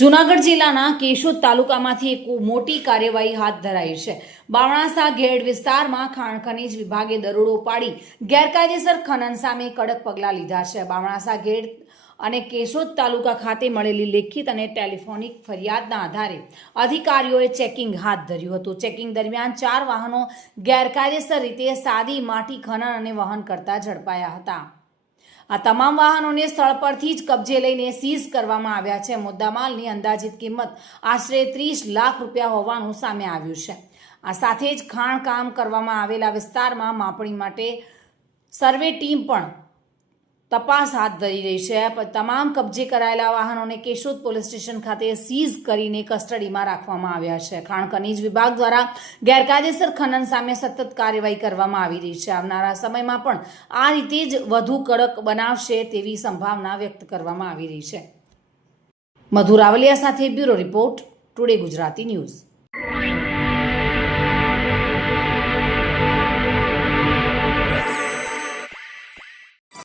જૂનાગઢ જિલ્લાના કેશોદ તાલુકામાંથી એક મોટી કાર્યવાહી હાથ ધરાઈ છે। બાવણાસા ઘેડ વિસ્તારમાં ખાણ ખનીજ વિભાગે દરોડો પાડી ગેરકાયદેસર ખનન સામે કડક પગલાં લીધા છે। બાવણાસા ઘેડ અને કેશોદ તાલુકા ખાતે મળેલી લેખિત અને ટેલિફોનિક ફરિયાદના આધારે અધિકારીઓએ ચેકિંગ હાથ ધર્યું હતું। ચેકિંગ દરમિયાન 4 વાહનો ગેરકાયદેસર રીતે સાદી માટી ખનન અને વહન કરતા ઝડપાયા હતા। આ તમામ વાહનોને સ્થળ પરથી જ કબજે લઈને સીઝ કરવામાં આવ્યા છે। મુદ્દામાલની અંદાજિત કિંમત આશરે 30 લાખ રૂપિયા હોવાનું સામે આવ્યું છે। આ સાથે જ ખાણકામ કરવામાં આવેલા વિસ્તારમાં માપણી માટે સર્વે ટીમ પણ તપાસ હાથ ધરી રહી છે। તમામ કબજે કરાયેલા વાહનોને કેશોદ પોલીસ સ્ટેશન ખાતે સીઝ કરીને કસ્ટડીમાં રાખવામાં આવ્યા છે। ખાણ ખનીજ વિભાગ દ્વારા ગેરકાયદેસર ખનન સામે સતત કાર્યવાહી કરવામાં આવી રહી છે। આવનારા સમયમાં પણ આ રીતે જ વધુ કડક બનાવશે તેવી સંભાવના વ્યક્ત કરવામાં આવી રહી છે। મધુ રાવલિયા સાથે bureau report, today Gujarati news.